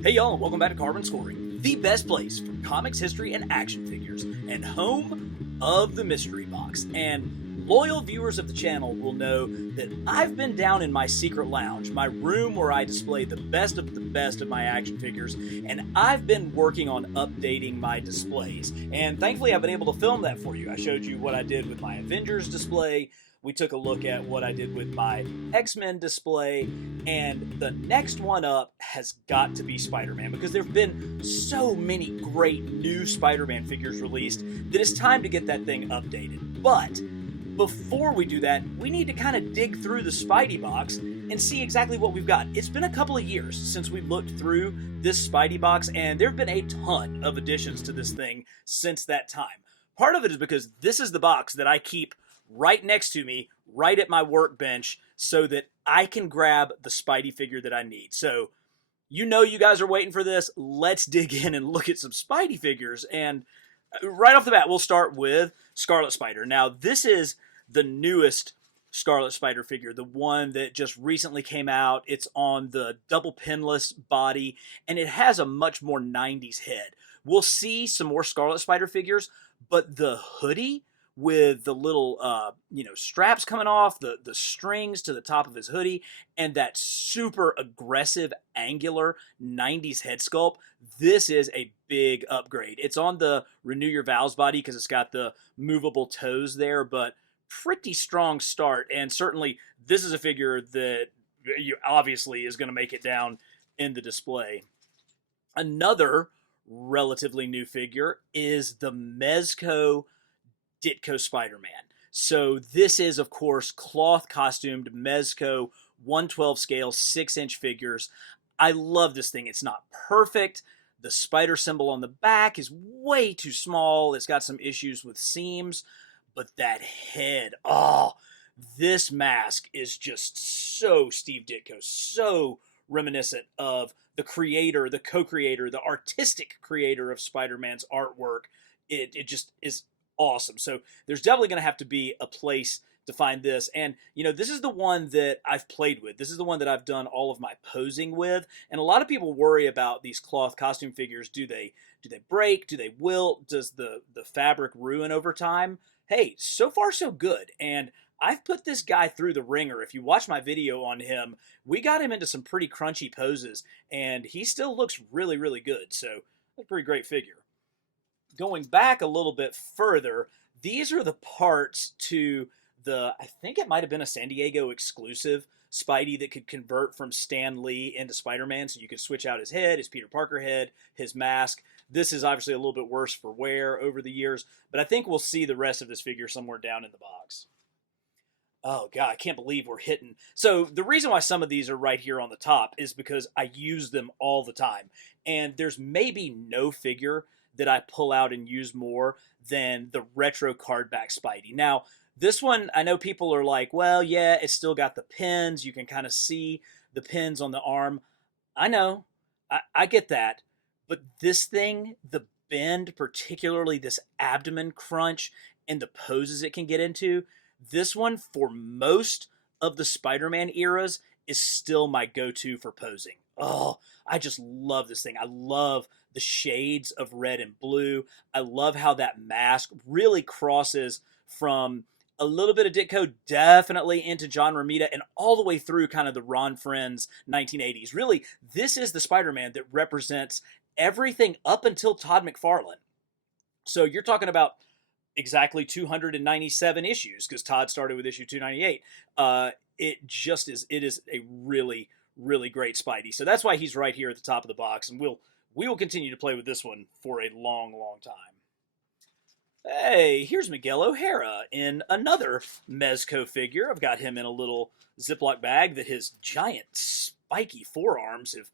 Hey y'all, and welcome back to Carbon Scoring, the best place for comics, history, and action figures, and home of the mystery box. And loyal viewers of the channel will know that I've been down in my secret lounge, my room where I display the best of my action figures, and I've been working on updating my displays. And thankfully I've been able to film that for you. I showed you what I did with my Avengers display. We took a look at what I did with my X-Men display, and the next one up has got to be Spider-Man, because there have been so many great new Spider-Man figures released that it's time to get that thing updated. But before we do that, we need to kind of dig through the Spidey box and see exactly what we've got. It's been a couple of years since we looked through this Spidey box, and there have been a ton of additions to this thing since that time. Part of it is because this is the box that I keep right next to me, right at my workbench, so that I can grab the Spidey figure that I need. So, you know you guys are waiting for this. Let's dig in and look at some Spidey figures. And right off the bat, we'll start with Scarlet Spider. Now, this is the newest Scarlet Spider figure, the one that just recently came out. It's on the double pinless body, and it has a much more 90s head. We'll see some more Scarlet Spider figures, but the hoodie with the little, straps coming off, the strings to the top of his hoodie, and that super aggressive, angular 90s head sculpt, this is a big upgrade. It's on the Renew Your Vows body because it's got the movable toes there, but pretty strong start, and certainly this is a figure that obviously is going to make it down in the display. Another relatively new figure is the Mezco Spider-Man. So this is, of course, cloth costumed Mezco 112 scale 6-inch figures. I love this thing. It's not perfect. The spider symbol on the back is way too small. It's got some issues with seams, but that head, this mask is just so Steve Ditko, so reminiscent of the creator, the co-creator, the artistic creator of Spider-Man's artwork. It just is awesome. So there's definitely going to have to be a place to find this. And, this is the one that I've played with. This is the one that I've done all of my posing with. And a lot of people worry about these cloth costume figures. Do they break? Do they wilt? Does the fabric ruin over time? Hey, so far so good. And I've put this guy through the ringer. If you watch my video on him, we got him into some pretty crunchy poses, and he still looks really, really good. So that's a pretty great figure. Going back a little bit further, these are the parts to I think it might have been a San Diego exclusive Spidey that could convert from Stan Lee into Spider-Man, so you could switch out his head, his Peter Parker head, his mask. This is obviously a little bit worse for wear over the years, but I think we'll see the rest of this figure somewhere down in the box. Oh, God, I can't believe we're hitting. So the reason why some of these are right here on the top is because I use them all the time. And there's maybe no figure that I pull out and use more than the retro cardback Spidey. Now, this one, I know people are like, well, yeah, it's still got the pins. You can kind of see the pins on the arm. I know. I get that. But this thing, the bend, particularly this abdomen crunch and the poses it can get into, this one, for most of the Spider-Man eras, is still my go-to for posing. Oh, I just love this thing. I love the shades of red and blue. I love how that mask really crosses from a little bit of Ditko, definitely into John Romita, and all the way through kind of the Ron Friends 1980s. Really, this is the Spider-Man that represents everything up until Todd McFarlane. So you're talking about exactly 297 issues, because Todd started with issue 298. It is a really, really great Spidey. So that's why he's right here at the top of the box, and we will continue to play with this one for a long, long time. Hey, here's Miguel O'Hara in another Mezco figure. I've got him in a little Ziploc bag that his giant spiky forearms have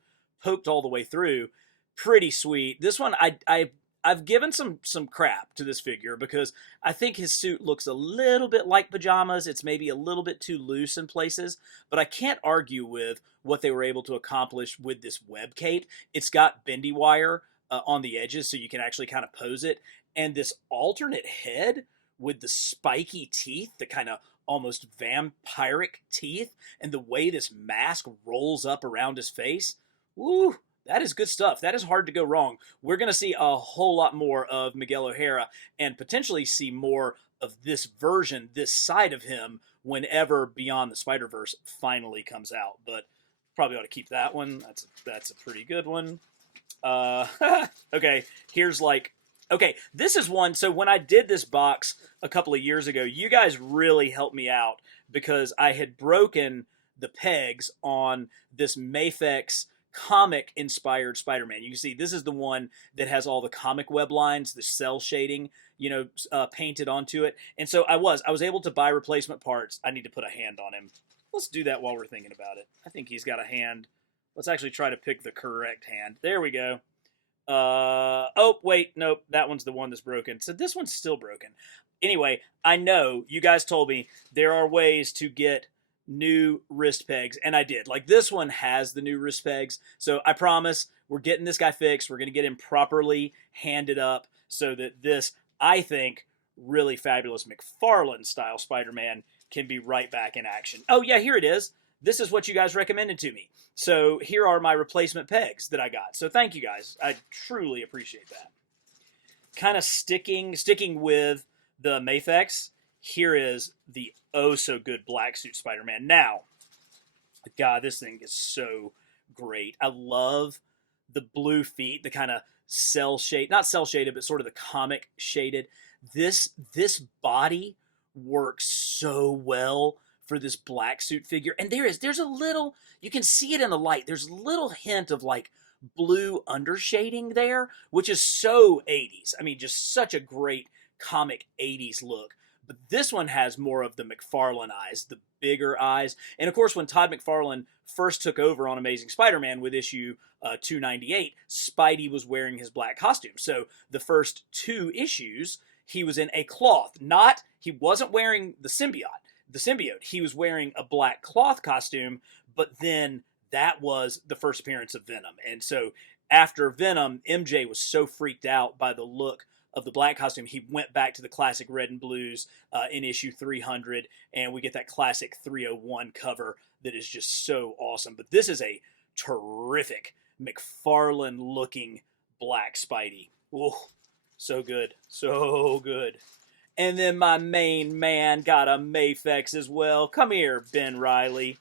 poked all the way through. Pretty sweet. This one, I've given some crap to this figure because I think his suit looks a little bit like pajamas. It's maybe a little bit too loose in places, but I can't argue with what they were able to accomplish with this web cape. It's got bendy wire on the edges, so you can actually kind of pose it. And this alternate head with the spiky teeth, the kind of almost vampiric teeth, and the way this mask rolls up around his face. Woo! That is good stuff. That is hard to go wrong. We're going to see a whole lot more of Miguel O'Hara and potentially see more of this version, this side of him, whenever Beyond the Spider-Verse finally comes out. But probably ought to keep that one. That's a pretty good one. Okay, here's like, okay, this is one. So when I did this box a couple of years ago, you guys really helped me out because I had broken the pegs on this Mafex comic-inspired Spider-Man. You can see this is the one that has all the comic web lines, the cell shading, painted onto it. And so I was able to buy replacement parts. I need to put a hand on him. Let's do that while we're thinking about it. I think he's got a hand. Let's actually try to pick the correct hand. There we go. Oh, wait, nope, that one's the one that's broken. So this one's still broken. Anyway, I know you guys told me there are ways to get new wrist pegs, and I did. Like, this one has the new wrist pegs, so I promise we're getting this guy fixed. We're going to get him properly handed up so that this, I think, really fabulous McFarlane-style Spider-Man can be right back in action. Oh, yeah, here it is. This is what you guys recommended to me. So here are my replacement pegs that I got. So thank you guys. I truly appreciate that. Kind of sticking with the Mafex, here is the oh-so-good black suit Spider-Man. Now, God, this thing is so great. I love the blue feet, the kind of not cell-shaded, but sort of the comic shaded. This body works so well for this black suit figure. And there's a little, you can see it in the light, there's a little hint of like blue undershading there, which is so 80s. I mean, just such a great comic 80s look. But this one has more of the McFarlane eyes, the bigger eyes. And of course, when Todd McFarlane first took over on Amazing Spider-Man with issue 298, Spidey was wearing his black costume. So the first 2 issues, he was in a cloth. He wasn't wearing the symbiote. He was wearing a black cloth costume, but then that was the first appearance of Venom. And so after Venom, MJ was so freaked out by the look of the black costume, he went back to the classic red and blues in issue 300, and we get that classic 301 cover that is just so awesome. But this is a terrific McFarlane-looking black Spidey. Oh, so good. So good. And then my main man got a Mafex as well. Come here, Ben Reilly.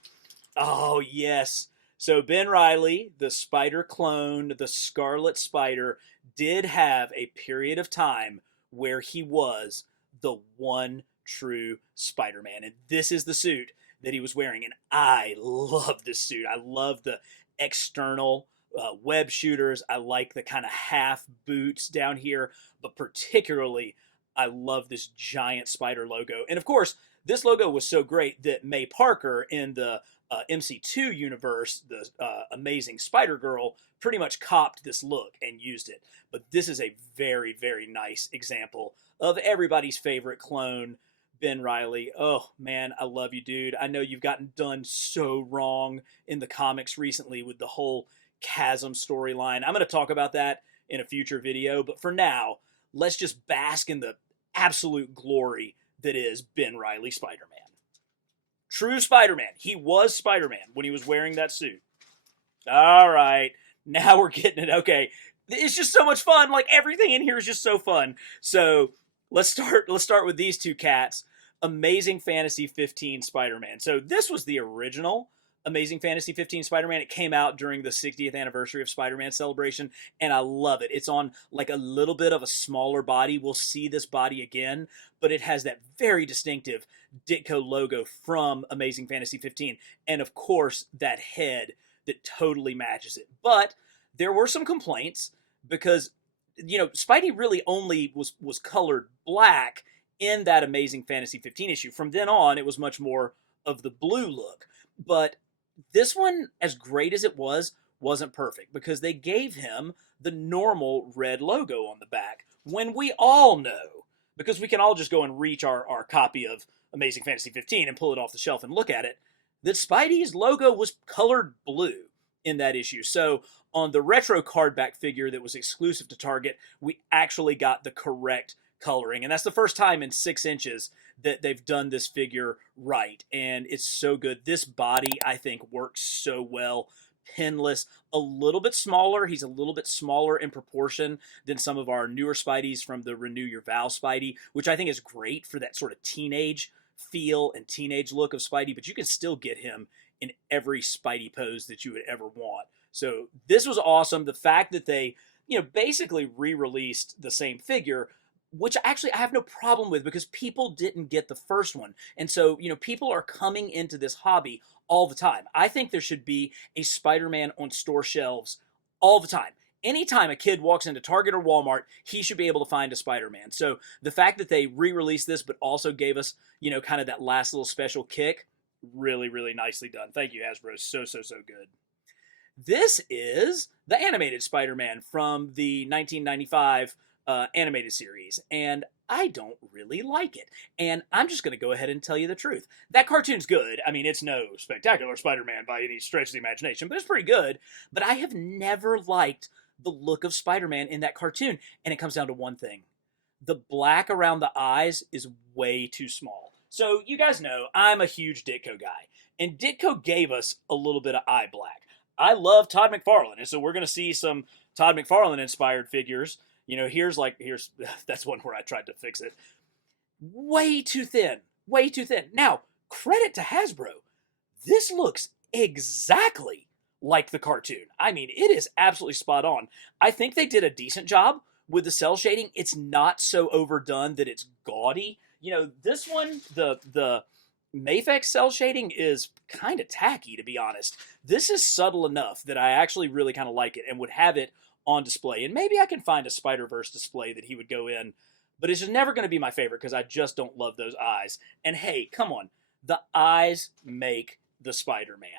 Oh, yes. So Ben Reilly, the Spider clone, the Scarlet Spider, did have a period of time where he was the one true Spider-Man. And this is the suit that he was wearing. And I love this suit. I love the external web shooters. I like the kind of half boots down here. But particularly, I love this giant spider logo. And of course, this logo was so great that May Parker in the MC2 universe, the Amazing Spider-Girl, pretty much copped this look and used it. But this is a very, very nice example of everybody's favorite clone, Ben Reilly. Oh, man, I love you, dude. I know you've gotten done so wrong in the comics recently with the whole Chasm storyline. I'm going to talk about that in a future video, but for now, let's just bask in the absolute glory that is Ben Reilly Spider-Man. True Spider-Man. He was Spider-Man when he was wearing that suit. All right. Now we're getting it. Okay. It's just so much fun. Like, everything in here is just so fun. So let's start with these two cats. Amazing Fantasy 15 Spider-Man. So this was the original Amazing Fantasy 15 Spider-Man. It came out during the 60th anniversary of Spider-Man Celebration, and I love it. It's on like a little bit of a smaller body. We'll see this body again, but it has that very distinctive Ditko logo from Amazing Fantasy 15, and of course that head that totally matches it. But there were some complaints because, you know, Spidey really only was colored black in that Amazing Fantasy 15 issue. From then on, it was much more of the blue look. But this one, as great as it was, wasn't perfect because they gave him the normal red logo on the back. When we all know, because we can all just go and reach our copy of Amazing Fantasy 15 and pull it off the shelf and look at it, that Spidey's logo was colored blue in that issue. So on the retro cardback figure that was exclusive to Target, we actually got the correct coloring. And that's the first time in 6 inches that they've done this figure right. And it's so good. This body, I think, works so well. pinless, a little bit smaller. He's a little bit smaller in proportion than some of our newer Spideys from the Renew Your Vows Spidey, which I think is great for that sort of teenage feel and teenage look of Spidey, but you can still get him in every Spidey pose that you would ever want. So this was awesome. The fact that they, basically re-released the same figure, which actually I have no problem with because people didn't get the first one. And so, people are coming into this hobby all the time. I think there should be a Spider-Man on store shelves all the time. Anytime a kid walks into Target or Walmart, he should be able to find a Spider-Man. So the fact that they re-released this, but also gave us, kind of that last little special kick, really, really nicely done. Thank you, Hasbro. So, so, so good. This is the animated Spider-Man from the 1995 animated series, and I don't really like it. And I'm just going to go ahead and tell you the truth. That cartoon's good. I mean, it's no spectacular Spider-Man by any stretch of the imagination, but it's pretty good. But I have never liked the look of Spider-Man in that cartoon, and it comes down to one thing. The black around the eyes is way too small. So you guys know I'm a huge Ditko guy, and Ditko gave us a little bit of eye black. I love Todd McFarlane, and so we're going to see some Todd McFarlane inspired figures. Here's that's one where I tried to fix it. Way too thin. Way too thin. Now, credit to Hasbro. This looks exactly like the cartoon. I mean, it is absolutely spot on. I think they did a decent job with the cell shading. It's not so overdone that it's gaudy. This one, the Mafex cell shading is kind of tacky, to be honest. This is subtle enough that I actually really kind of like it and would have it on display. And maybe I can find a Spider-Verse display that he would go in, but it's just never going to be my favorite because I just don't love those eyes. And hey, come on, the eyes make the Spider-Man.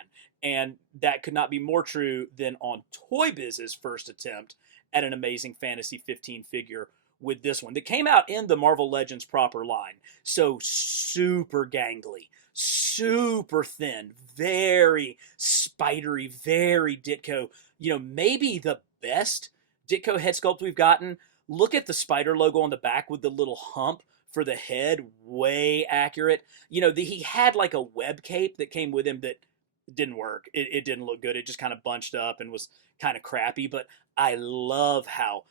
And that could not be more true than on Toy Biz's first attempt at an Amazing Fantasy 15 figure with this one that came out in the Marvel Legends proper line. So super gangly, super thin, very spidery, very Ditko. Maybe the best Ditko head sculpt we've gotten. Look at the spider logo on the back with the little hump for the head, way accurate. He had like a web cape that came with him that didn't work. It didn't look good. It just kind of bunched up and was kind of crappy, but I love how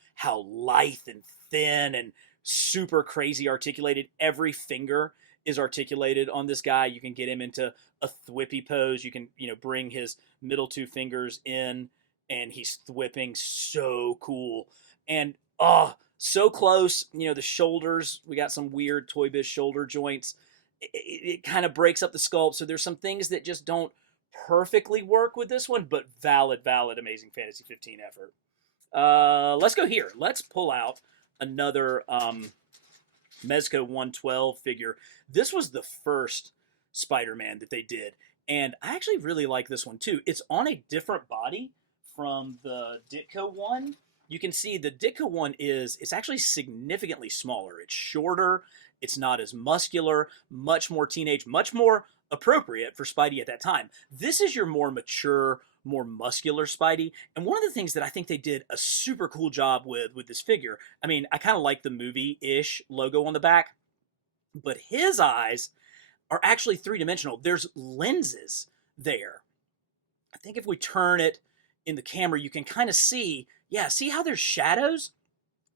lithe and thin and super crazy articulated. Every finger is articulated on this guy. You can get him into a thwippy pose. You can, bring his middle two fingers in and he's thwipping. So cool. And, so close. The shoulders, we got some weird Toy Biz shoulder joints. It kind of breaks up the sculpt. So there's some things that just don't perfectly work with this one, but valid Amazing Fantasy 15 effort. Let's go here. Let's pull out another Mezco 112 figure. This was the first Spider-Man that they did, and I actually really like this one too. It's on a different body from the Ditko one. You can see the Ditko one it's actually significantly smaller. It's shorter. It's not as muscular, much more teenage, much more appropriate for Spidey at that time. This is your more mature, more muscular Spidey. And one of the things that I think they did a super cool job with this figure, I mean, I kind of like the movie-ish logo on the back, but his eyes are actually three-dimensional. There's lenses there. I think if we turn it in the camera, you can kind of see how there's shadows?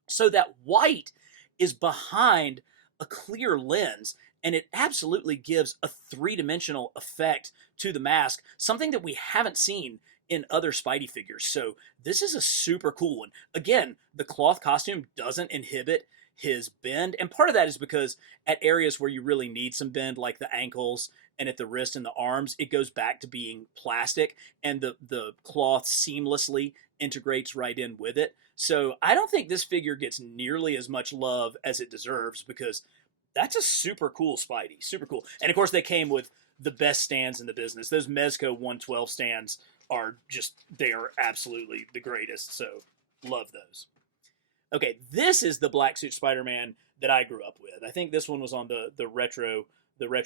So that white is behind a clear lens, and it absolutely gives a three-dimensional effect to the mask, something that we haven't seen in other Spidey figures. So this is a super cool one. Again, the cloth costume doesn't inhibit his bend, and part of that is because at areas where you really need some bend, like the ankles and at the wrist and the arms, it goes back to being plastic, and the cloth seamlessly integrates right in with it. So I don't think this figure gets nearly as much love as it deserves, because that's a super cool Spidey. Super cool. And of course, they came with the best stands in the business. Those Mezco 112 stands they are absolutely the greatest. So love those. Okay, this is the black suit Spider-Man that I grew up with. I think this one was on the retro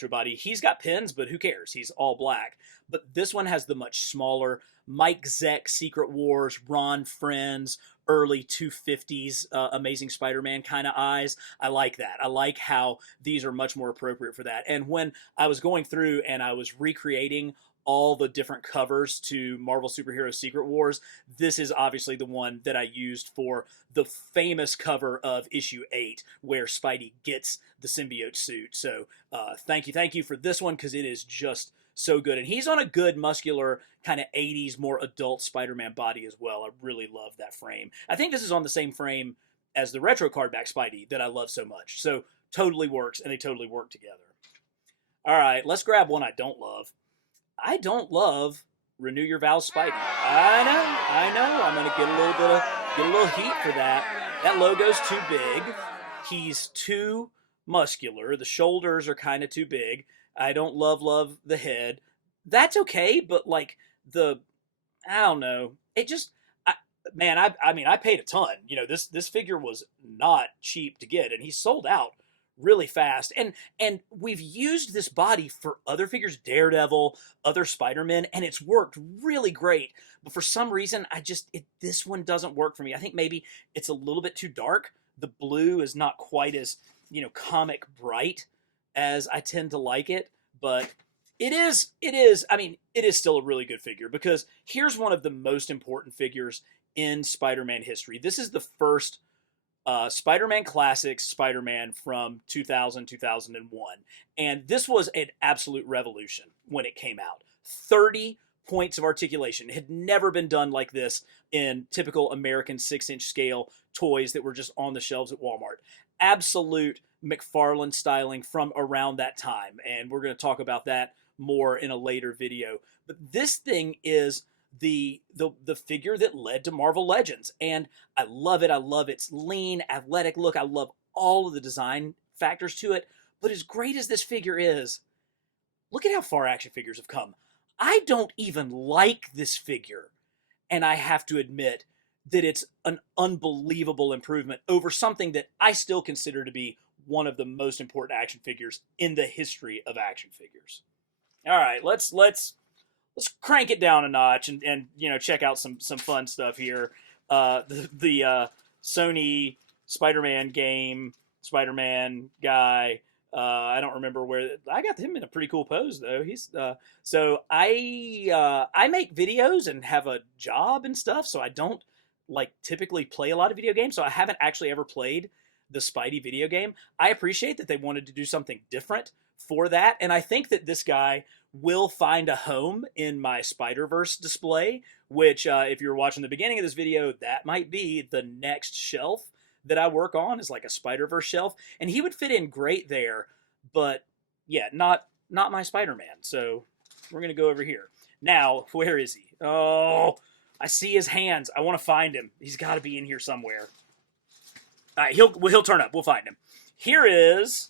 body. He's got pins, but who cares? He's all black. But this one has the much smaller Mike Zeck Secret Wars, Ron Friends, early 250s Amazing Spider-Man kind of eyes. I like that. I like how these are much more appropriate for that. And when I was going through and I was recreating all the different covers to Marvel Superhero Secret Wars, this is obviously the one that I used for the famous cover of issue 8 where Spidey gets the symbiote suit. So thank you for this one, because it is just so good. And he's on a good muscular kind of 80s more adult Spider-Man body as well. I really love that frame. I think this is on the same frame as the retro cardback Spidey that I love so much. So totally works, and they totally work together. All right, let's grab one I don't love. I don't love Renew Your Vows Spidey. I know. I'm gonna get a little heat for that. That logo's too big. He's too muscular. The shoulders are kind of too big. I don't love the head. That's okay, but like I don't know. It just, I mean, I paid a ton. You know, this figure was not cheap to get, and he sold out really fast. And we've used this body for other figures, Daredevil, other Spider-Men, and it's worked really great. But for some reason, this one doesn't work for me. I think maybe it's a little bit too dark. The blue is not quite as, comic bright as I tend to like it, but it is, I mean, it is still a really good figure, because here's one of the most important figures in Spider-Man history. This is the first Spider-Man Classics Spider-Man from 2000, 2001. And this was an absolute revolution when it came out. 30 points of articulation. It had never been done like this in typical American 6-inch scale toys that were just on the shelves at Walmart. Absolute McFarlane styling from around that time. And we're going to talk about that more in a later video. But this thing is the figure that led to Marvel Legends, and I love it. I love its lean, athletic look. I love all of the design factors to it. But as great as this figure is, look at how far action figures have come. I don't even like this figure, and I have to admit that it's an unbelievable improvement over something that I still consider to be one of the most important action figures in the history of action figures. All right, let's crank it down a notch and check out some fun stuff here. The Sony Spider-Man game, Spider-Man guy. I don't remember where I got him in a pretty cool pose though. He's so I make videos and have a job and stuff, so I don't typically play a lot of video games. So I haven't actually ever played the Spidey video game. I appreciate that they wanted to do something different for that, and I think that this guy will find a home in my Spider-Verse display, which if you're watching the beginning of this video, that might be the next shelf that I work on, is like a Spider-Verse shelf, and he would fit in great there, but yeah, not my Spider-Man. So we're gonna go over here. Now, where is he? Oh, I see his hands. I want to find him. He's got to be in here somewhere. All right, he'll turn up. We'll find him. Here is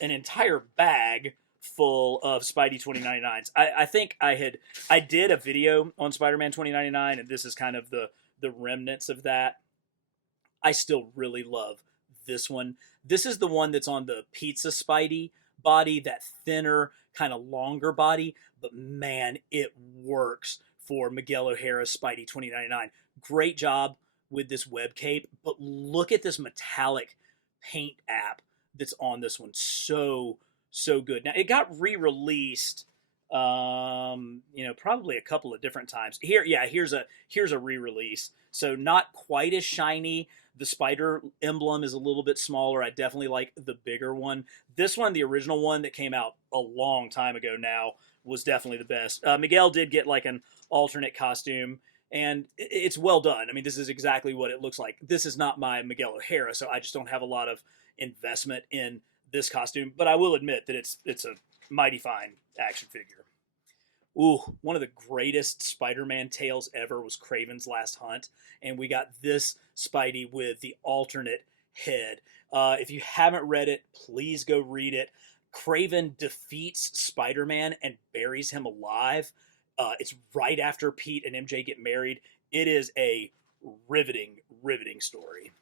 an entire bag full of Spidey 2099s. I think I did a video on Spider-Man 2099, and this is kind of the remnants of that. I still really love this one. This is the one that's on the Pizza Spidey body, that thinner, kind of longer body, but man, it works for Miguel O'Hara's Spidey 2099. Great job with this web cape, but look at this metallic paint app that's on this one. So good. Now, it got re-released, probably a couple of different times. Here's a re-release. So not quite as shiny. The spider emblem is a little bit smaller. I definitely like the bigger one. This one, the original one that came out a long time ago now, was definitely the best. Miguel did get like an alternate costume, and it's well done. I mean, this is exactly what it looks like. This is not my Miguel O'Hara, so I just don't have a lot of investment in this costume, but I will admit that it's a mighty fine action figure. Ooh, one of the greatest Spider-Man tales ever was Craven's Last Hunt, and we got this Spidey with the alternate head. If you haven't read it, please go read it. Craven defeats Spider-Man and buries him alive. It's right after Pete and MJ get married. It is a riveting story.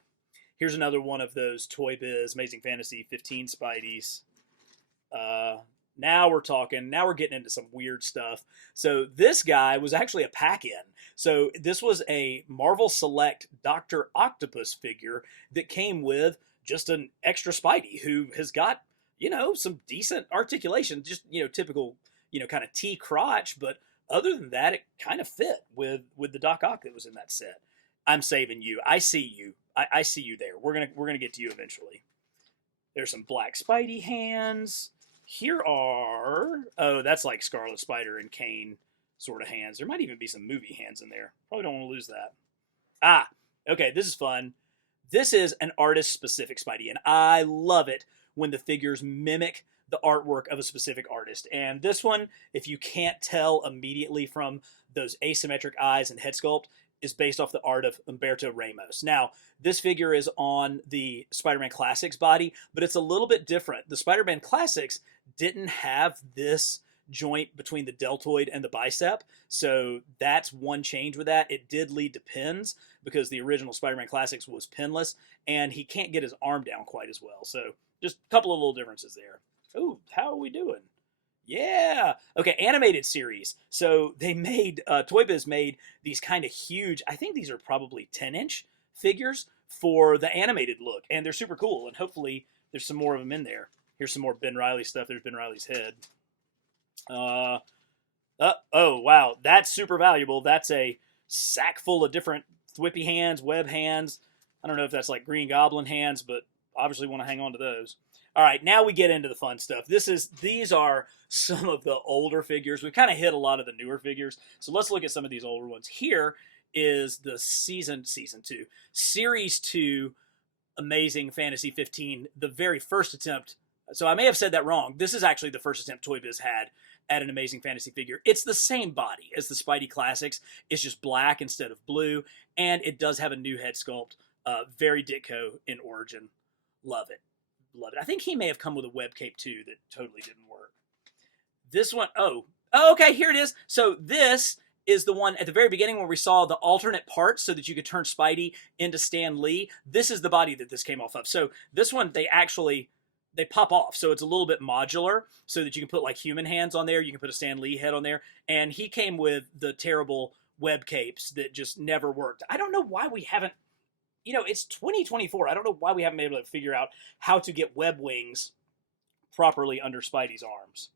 Here's another one of those Toy Biz Amazing Fantasy 15 Spideys. Now we're talking. Now we're getting into some weird stuff. So this guy was actually a pack-in. So this was a Marvel Select Dr. Octopus figure that came with just an extra Spidey who has got, some decent articulation. Just, typical, kind of T crotch, but other than that, it kind of fit with the Doc Ock that was in that set. I'm saving you. I see you. I see you there. We're gonna get to you eventually. There's some black Spidey hands. Here are, oh, that's like Scarlet Spider and Kane sort of hands. There might even be some movie hands in there. Probably don't want to lose that. Ah, okay, this is fun. This is an artist-specific Spidey, and I love it when the figures mimic the artwork of a specific artist. And this one, if you can't tell immediately from those asymmetric eyes and head sculpt, is based off the art of Humberto Ramos. Now, this figure is on the Spider-Man Classics body, but it's a little bit different. The Spider-Man Classics didn't have this joint between the deltoid and the bicep, so that's one change with that. It did lead to pins because the original Spider-Man Classics was pinless, and he can't get his arm down quite as well. So just a couple of little differences there. Ooh, how are we doing? Yeah. Okay, animated series. So they made, Toy Biz made these kind of huge, I think these are probably 10-inch figures for the animated look, and they're super cool, and hopefully there's some more of them in there. Here's some more Ben Reilly stuff. There's Ben Reilly's head. Oh, wow, that's super valuable. That's a sack full of different thwippy hands, web hands. I don't know if that's like Green Goblin hands, but obviously want to hang on to those. All right, now we get into the fun stuff. These are some of the older figures. We've kind of hit a lot of the newer figures, so let's look at some of these older ones. Here is the season 2, series 2, Amazing Fantasy 15, the very first attempt. So I may have said that wrong. This is actually the first attempt Toy Biz had at an Amazing Fantasy figure. It's the same body as the Spidey Classics. It's just black instead of blue, and it does have a new head sculpt. Very Ditko in origin. Love it. Love it. I think he may have come with a web cape too that totally didn't work. This one, okay, here it is. So this is the one at the very beginning where we saw the alternate parts so that you could turn Spidey into Stan Lee. This is the body that this came off of. So this one, they pop off. So it's a little bit modular so that you can put like human hands on there. You can put a Stan Lee head on there. And he came with the terrible web capes that just never worked. I don't know why we haven't, it's 2024. I don't know why we haven't been able to figure out how to get web wings properly under Spidey's arms.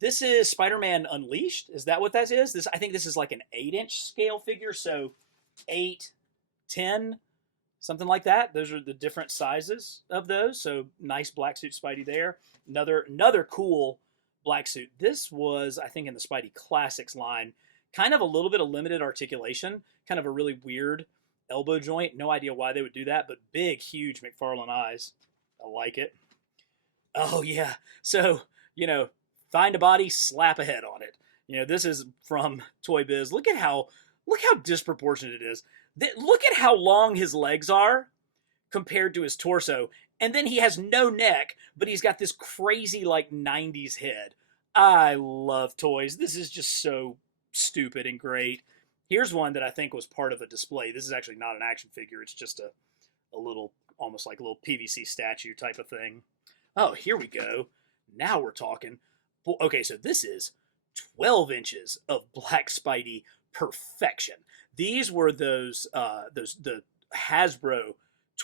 This is Spider-Man Unleashed. Is that what that is? I think this is like an 8-inch scale figure. So 8, 10, something like that. Those are the different sizes of those. So nice black suit Spidey there. Another cool black suit. This was, I think, in the Spidey Classics line. Kind of a little bit of limited articulation. Kind of a really weird elbow joint. No idea why they would do that, but big, huge McFarlane eyes. I like it. Oh, yeah. So, find a body, slap a head on it. This is from Toy Biz. Look how disproportionate it is. Look at how long his legs are compared to his torso. And then he has no neck, but he's got this crazy, like, 90s head. I love toys. This is just so stupid and great. Here's one that I think was part of a display. This is actually not an action figure. It's just a little, almost like a little PVC statue type of thing. Oh, here we go. Now we're talking. Okay, so this is 12 inches of Black Spidey perfection. These were the Hasbro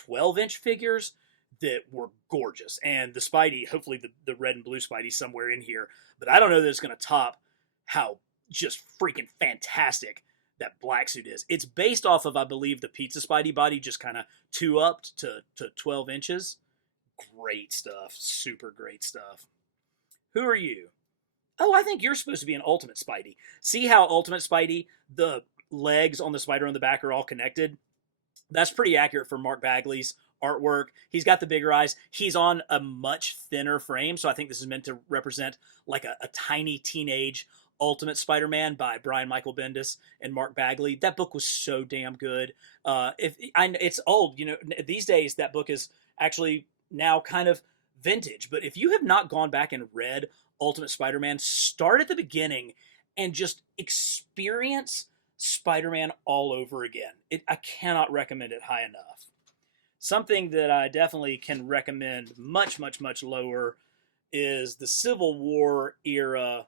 12-inch figures that were gorgeous. And the Spidey, hopefully the red and blue Spidey somewhere in here. But I don't know that it's going to top how just freaking fantastic that black suit is. It's based off of, I believe, the Pizza Spidey body, just kind of 2-upped to 12 inches. Great stuff. Super great stuff. Who are you? Oh, I think you're supposed to be an Ultimate Spidey. See how Ultimate Spidey, the legs on the spider on the back are all connected? That's pretty accurate for Mark Bagley's artwork. He's got the bigger eyes. He's on a much thinner frame, so I think this is meant to represent like a tiny teenage Ultimate Spider-Man by Brian Michael Bendis and Mark Bagley. That book was so damn good. It's old, these days that book is actually now kind of vintage, but if you have not gone back and read Ultimate Spider-Man, start at the beginning and just experience Spider-Man all over again. I cannot recommend it high enough. Something that I definitely can recommend much, much, much lower is the Civil War era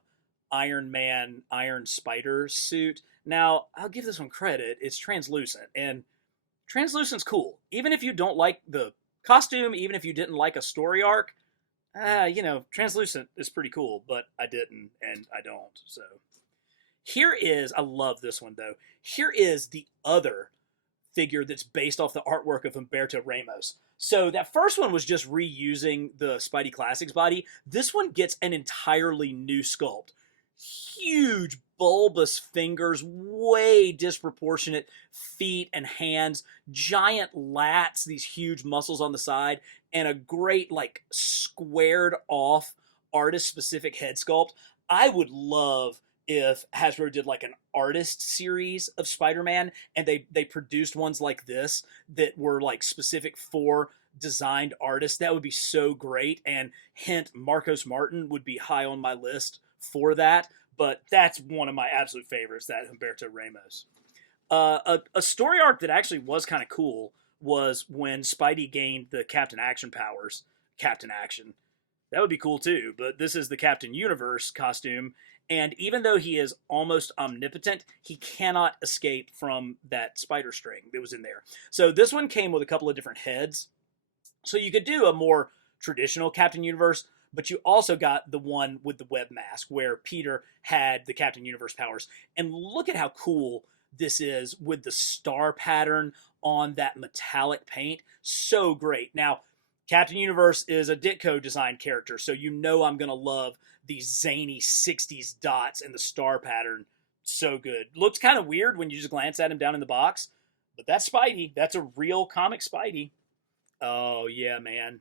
Iron Man, Iron Spider suit. Now, I'll give this one credit. It's translucent, and translucent's cool. Even if you don't like the costume, even if you didn't like a story arc, translucent is pretty cool, but I didn't, and I don't, so I love this one though. Here is the other figure that's based off the artwork of Humberto Ramos. So that first one was just reusing the Spidey Classics body. This one gets an entirely new sculpt. Huge bulbous fingers, way disproportionate feet and hands, giant lats, these huge muscles on the side, and a great like squared off artist specific head sculpt. I would love if Hasbro did like an artist series of Spider-Man and they produced ones like this that were like specific for designed artists. That would be so great. And hint, Marcos Martin would be high on my list for that. But that's one of my absolute favorites, that Humberto Ramos. A story arc that actually was kind of cool was when Spidey gained the Captain Action powers. Captain Action. That would be cool too, but this is the Captain Universe costume, and even though he is almost omnipotent, he cannot escape from that spider string that was in there. So this one came with a couple of different heads. So you could do a more traditional Captain Universe, but you also got the one with the web mask where Peter had the Captain Universe powers. And look at how cool this is with the star pattern on that metallic paint. So great. Now, Captain Universe is a Ditko design character, so you know I'm going to love these zany 60s dots and the star pattern. So good. Looks kind of weird when you just glance at him down in the box, but that's Spidey. That's a real comic Spidey. Oh, yeah, man.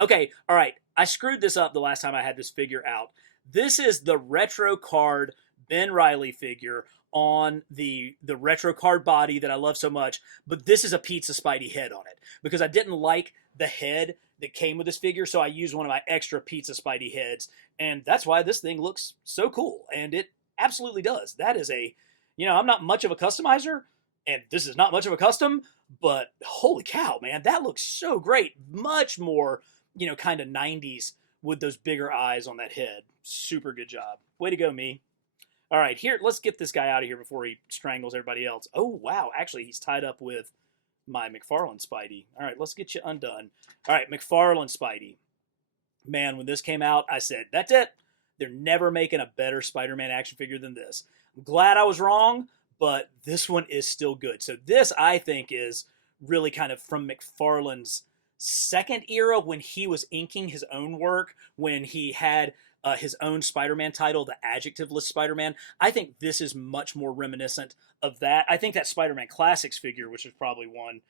Okay, all right. I screwed this up the last time I had this figure out. This is the retro card Ben Reilly figure on the retro card body that I love so much, but this is a Pizza Spidey head on it because I didn't like the head that came with this figure, so I used one of my extra Pizza Spidey heads, and that's why this thing looks so cool, and it absolutely does. That is I'm not much of a customizer, and this is not much of a custom, but holy cow, man, that looks so great. Much more, kind of 90s with those bigger eyes on that head. Super good job. Way to go, me. All right, here, let's get this guy out of here before he strangles everybody else. Oh, wow, actually, he's tied up with my McFarlane Spidey. All right, let's get you undone. All right, McFarlane Spidey. Man, when this came out, I said, that's it. They're never making a better Spider-Man action figure than this. I'm glad I was wrong, but this one is still good. So this, I think, is really kind of from McFarlane's second era when he was inking his own work, when he had his own Spider-Man title, the Adjectiveless Spider-Man. I think this is much more reminiscent of that. I think that Spider-Man Classics figure, which is probably one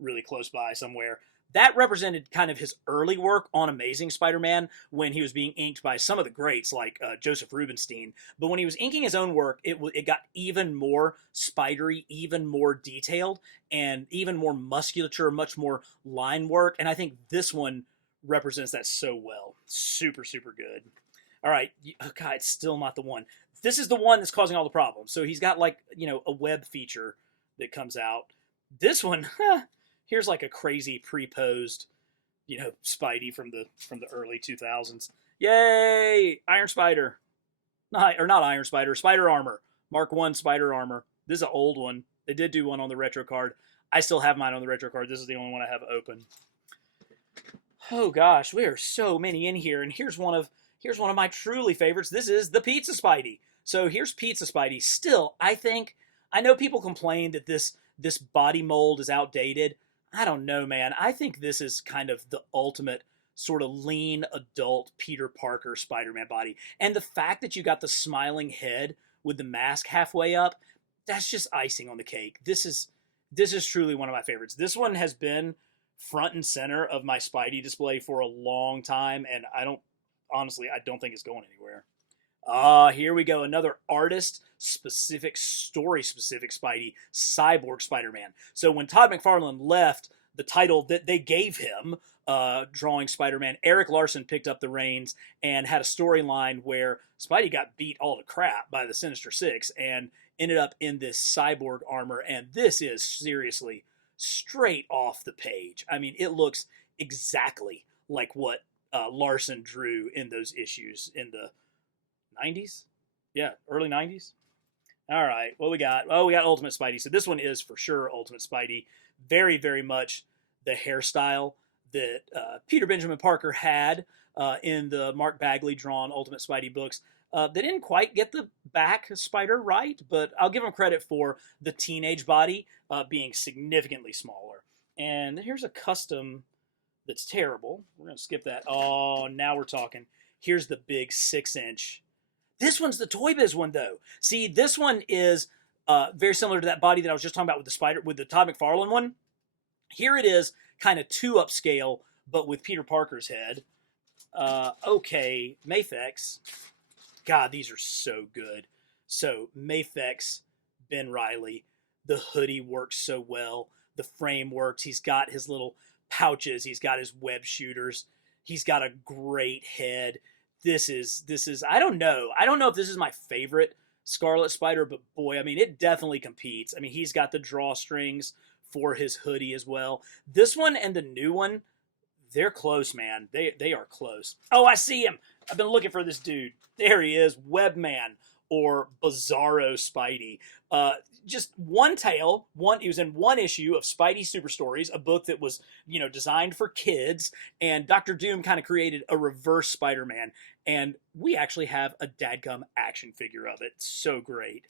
really close by somewhere, that represented kind of his early work on Amazing Spider-Man when he was being inked by some of the greats like Joseph Rubinstein. But when he was inking his own work, it got even more spidery, even more detailed, and even more musculature, much more line work. And I think this one represents that so well. Super, super good. All right. Oh, God, it's still not the one. This is the one that's causing all the problems. So he's got like, a web feature that comes out. This one, here's like a crazy pre-posed, Spidey from the early 2000s. Yay! Iron Spider. Not Iron Spider, Spider Armor. Mark 1 Spider Armor. This is an old one. They did do one on the retro card. I still have mine on the retro card. This is the only one I have open. Oh gosh, there are so many in here, and here's one of my truly favorites. This is the Pizza Spidey. So here's Pizza Spidey. Still, I know people complain that this body mold is outdated. I don't know, man. I think this is kind of the ultimate sort of lean adult Peter Parker Spider-Man body. And the fact that you got the smiling head with the mask halfway up, that's just icing on the cake. This is truly one of my favorites. This one has been front and center of my Spidey display for a long time, and I don't think it's going anywhere. Here we go. Another artist-specific, story-specific Spidey, Cyborg Spider-Man. So when Todd McFarlane left the title that they gave him, drawing Spider-Man, Eric Larson picked up the reins and had a storyline where Spidey got beat all to crap by the Sinister Six and ended up in this cyborg armor. And this is seriously straight off the page. I mean, it looks exactly like what Larson drew in those issues in the 90s? Yeah, early 90s. All right, what we got? Oh, we got Ultimate Spidey. So this one is for sure Ultimate Spidey. Very, very much the hairstyle that Peter Benjamin Parker had in the Mark Bagley drawn Ultimate Spidey books. They didn't quite get the back spider right, but I'll give them credit for the teenage body being significantly smaller. And here's a custom that's terrible. We're going to skip that. Oh, now we're talking. Here's the big 6-inch. This one's the Toy Biz one, though. See, this one is very similar to that body that I was just talking about with the spider, with the Todd McFarlane one. Here it is, kind of 2 upscale, but with Peter Parker's head. Okay, Mafex. God, these are so good. So, Mafex Ben Reilly. The hoodie works so well. The frame works. He's got his little pouches. He's got his web shooters. He's got a great head. This is I don't know. I don't know if this is my favorite Scarlet Spider, but boy, I mean, it definitely competes. I mean, he's got the drawstrings for his hoodie as well. This one and the new one, they're close, man. They are close. Oh, I see him. I've been looking for this dude. There he is, Webman, or Bizarro Spidey. Just one tale. He was in one issue of Spidey Super Stories, a book that was, designed for kids. And Dr. Doom kind of created a reverse Spider-Man. And we actually have a dadgum action figure of it. So great.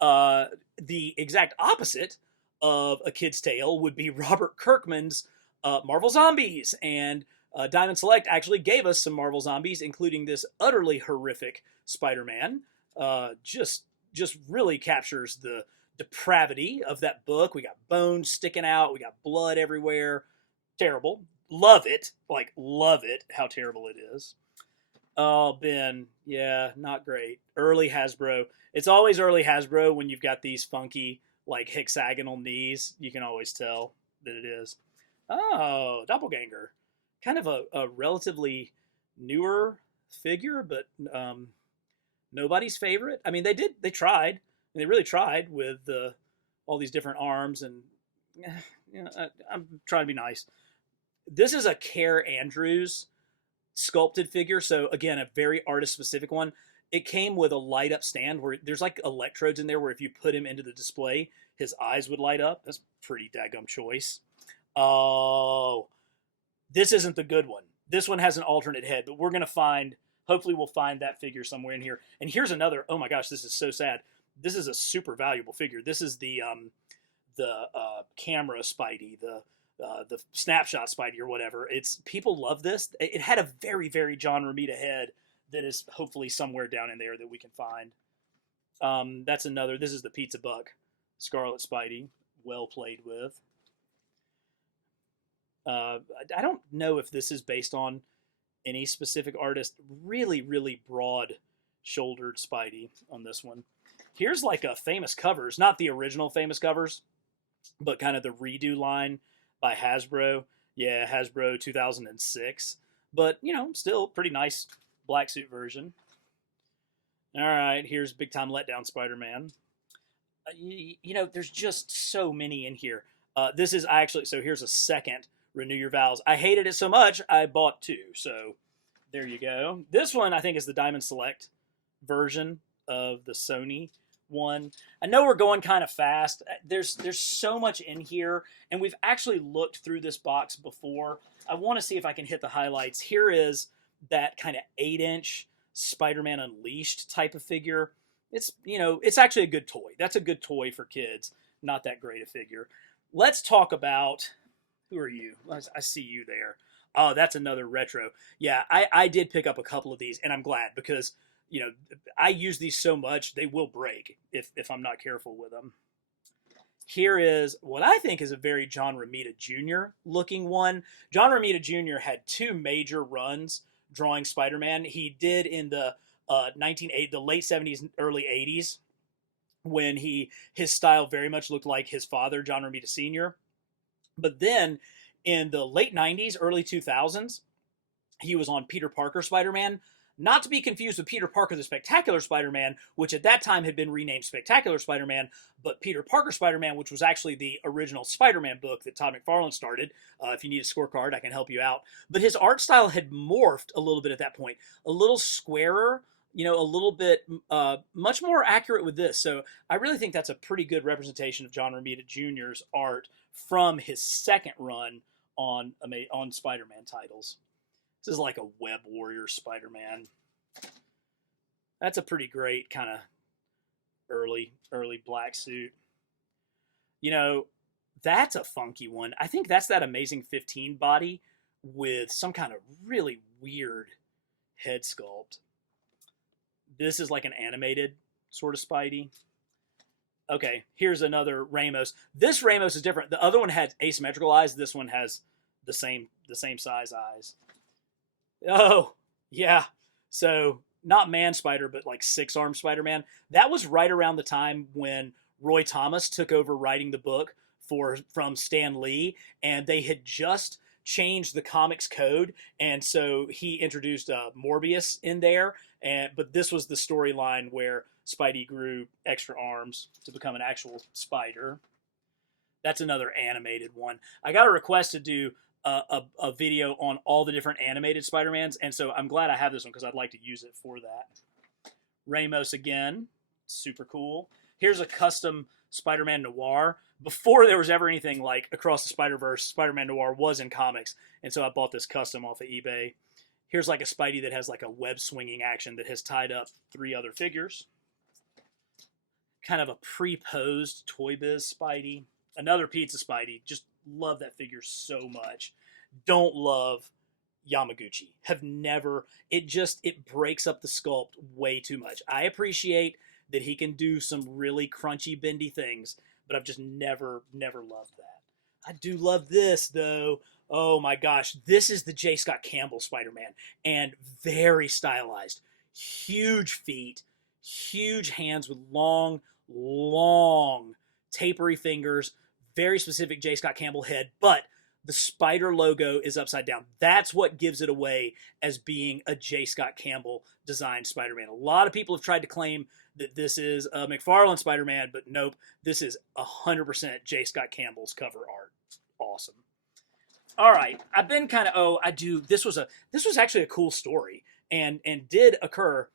The exact opposite of A Kid's Tale would be Robert Kirkman's Marvel Zombies. And Diamond Select actually gave us some Marvel Zombies, including this utterly horrific Spider-Man. Just really captures the depravity of that book. We got bones sticking out. We got blood everywhere. Terrible. Love it. Like, love it, how terrible it is. Oh, Ben. Yeah, not great. Early Hasbro. It's always early Hasbro when you've got these funky, like, hexagonal knees. You can always tell that it is. Oh, Doppelganger. Kind of a relatively newer figure, but nobody's favorite. I mean, they tried. They really tried with all these different arms, and I'm trying to be nice. This is a Care Andrews sculpted figure, so again, a very artist-specific one. It came with a light-up stand where there's like electrodes in there where if you put him into the display, his eyes would light up. That's a pretty daggum choice. Oh, this isn't the good one. This one has an alternate head, but we're going to hopefully we'll find that figure somewhere in here. And here's another, oh my gosh, this is so sad. This is a super valuable figure. This is the camera Spidey, the snapshot Spidey or whatever. People love this. It had a very, very John Romita head that is hopefully somewhere down in there that we can find. That's another, this is the Pizza Buck Scarlet Spidey, well played with. I don't know if this is based on any specific artist. Really, really broad-shouldered Spidey on this one. Here's like a famous covers, not the original famous covers, but kind of the redo line by Hasbro. Yeah, Hasbro 2006. But, still pretty nice black suit version. All right, here's Big Time Letdown Spider-Man. There's just so many in here. So here's a second Renew Your Vows. I hated it so much, I bought 2. So there you go. This one, I think, is the Diamond Select version of the Sony one. I know we're going kind of fast. There's so much in here, and we've actually looked through this box before. I want to see if I can hit the highlights. Here is that kind of 8-inch Spider-Man Unleashed type of figure. It's actually a good toy. That's a good toy for kids. Not that great a figure. Let's talk about, who are you? I see you there. Oh, that's another retro. Yeah, I did pick up a couple of these, and I'm glad because, I use these so much, they will break if I'm not careful with them. Here is what I think is a very John Romita Jr. looking one. John Romita Jr. had 2 major runs drawing Spider-Man. He did in the the late 70s, early 80s, when his style very much looked like his father, John Romita Sr. But then in the late 90s, early 2000s, he was on Peter Parker Spider-Man. Not to be confused with Peter Parker the Spectacular Spider-Man, which at that time had been renamed Spectacular Spider-Man, but Peter Parker Spider-Man, which was actually the original Spider-Man book that Todd McFarlane started. If you need a scorecard, I can help you out. But his art style had morphed a little bit at that point. A little squarer, a little bit much more accurate with this. So I really think that's a pretty good representation of John Romita Jr.'s art from his second run on Spider-Man titles. This is like a Web Warrior Spider-Man. That's a pretty great kind of early black suit. You know, that's a funky one. I think that's that Amazing 15 body with some kind of really weird head sculpt. This is like an animated sort of Spidey. Okay, here's another Ramos. This Ramos is different. The other one had asymmetrical eyes. This one has the same size eyes. Oh, yeah. So not Man Spider, but like six-armed Spider-Man. That was right around the time when Roy Thomas took over writing the book from Stan Lee, and they had just changed the comics code, and so he introduced Morbius in there. But this was the storyline where Spidey grew extra arms to become an actual spider. That's another animated one. I got a request to do a video on all the different animated Spider-Mans, and so I'm glad I have this one because I'd like to use it for that. Ramos again, super cool. Here's a custom Spider-Man Noir. Before there was ever anything like Across the Spider-Verse, Spider-Man Noir was in comics, and so I bought this custom off of eBay. Here's like a Spidey that has like a web swinging action that has tied up 3 other figures. Kind of a pre-posed Toy Biz Spidey. Another Pizza Spidey. Just love that figure so much. Don't love Yamaguchi. Have never. It breaks up the sculpt way too much. I appreciate that he can do some really crunchy, bendy things, but I've just never loved that. I do love this, though. Oh my gosh. This is the J. Scott Campbell Spider-Man, and very stylized. Huge feet, huge hands with long tapery fingers, very specific J. Scott Campbell head, but the spider logo is upside down. That's what gives it away as being a J. Scott Campbell designed Spider-Man. A lot of people have tried to claim that this is a McFarlane Spider-Man, but nope, this is 100% J. Scott Campbell's cover art. Awesome. All right, I've been kind of this was actually a cool story and did occur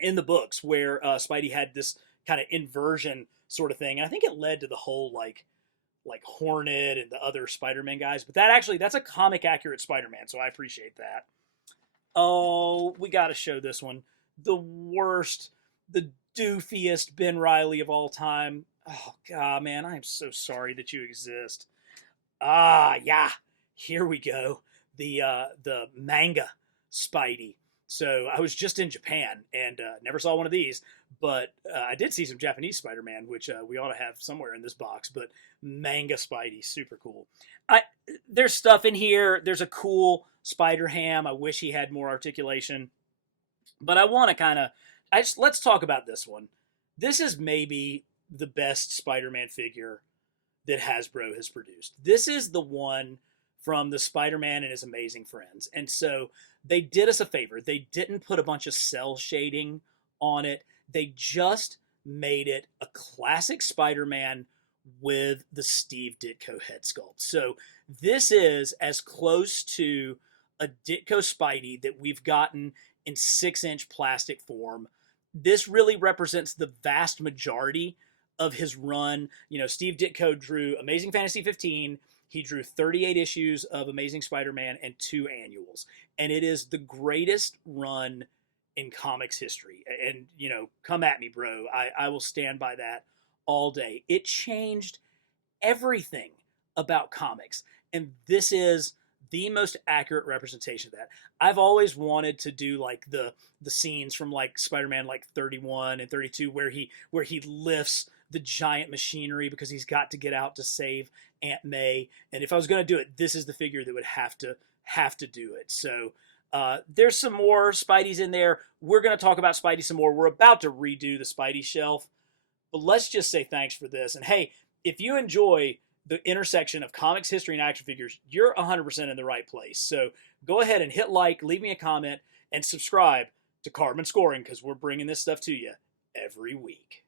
in the books where Spidey had this kind of inversion sort of thing, and I think it led to the whole like Hornet and the other Spider-Man guys. But that's a comic accurate Spider-Man, so I appreciate that. Oh, we got to show this one. The worst, the doofiest Ben Reilly of all time. Oh God, man, I am so sorry that you exist. Yeah, here we go. The manga Spidey. So I was just in Japan and never saw one of these, but I did see some Japanese Spider-Man, which we ought to have somewhere in this box. But manga Spidey, super cool. There's stuff in here. There's a cool Spider-Ham. I wish he had more articulation, but I want to let's talk about this one. This is maybe the best Spider-Man figure that Hasbro has produced. This is the one from the Spider-Man and His Amazing Friends. And so they did us a favor. They didn't put a bunch of cell shading on it. They just made it a classic Spider-Man with the Steve Ditko head sculpt. So this is as close to a Ditko Spidey that we've gotten in 6-inch plastic form. This really represents the vast majority of his run. You know, Steve Ditko drew Amazing Fantasy 15. He drew 38 issues of Amazing Spider-Man and 2 annuals. And it is the greatest run in comics history. And, you know, come at me, bro. I will stand by that all day. It changed everything about comics. And this is the most accurate representation of that. I've always wanted to do like the scenes from like Spider-Man like 31 and 32 where he lifts the giant machinery because he's got to get out to save Aunt May. And if I was going to do it, this is the figure that would have to do it. So there's some more Spideys in there. We're going to talk about Spidey some more. We're about to redo the Spidey shelf. But let's just say thanks for this. And hey, if you enjoy the intersection of comics, history, and action figures, you're 100% in the right place. So go ahead and hit like, leave me a comment, and subscribe to Cardman Scoring because we're bringing this stuff to you every week.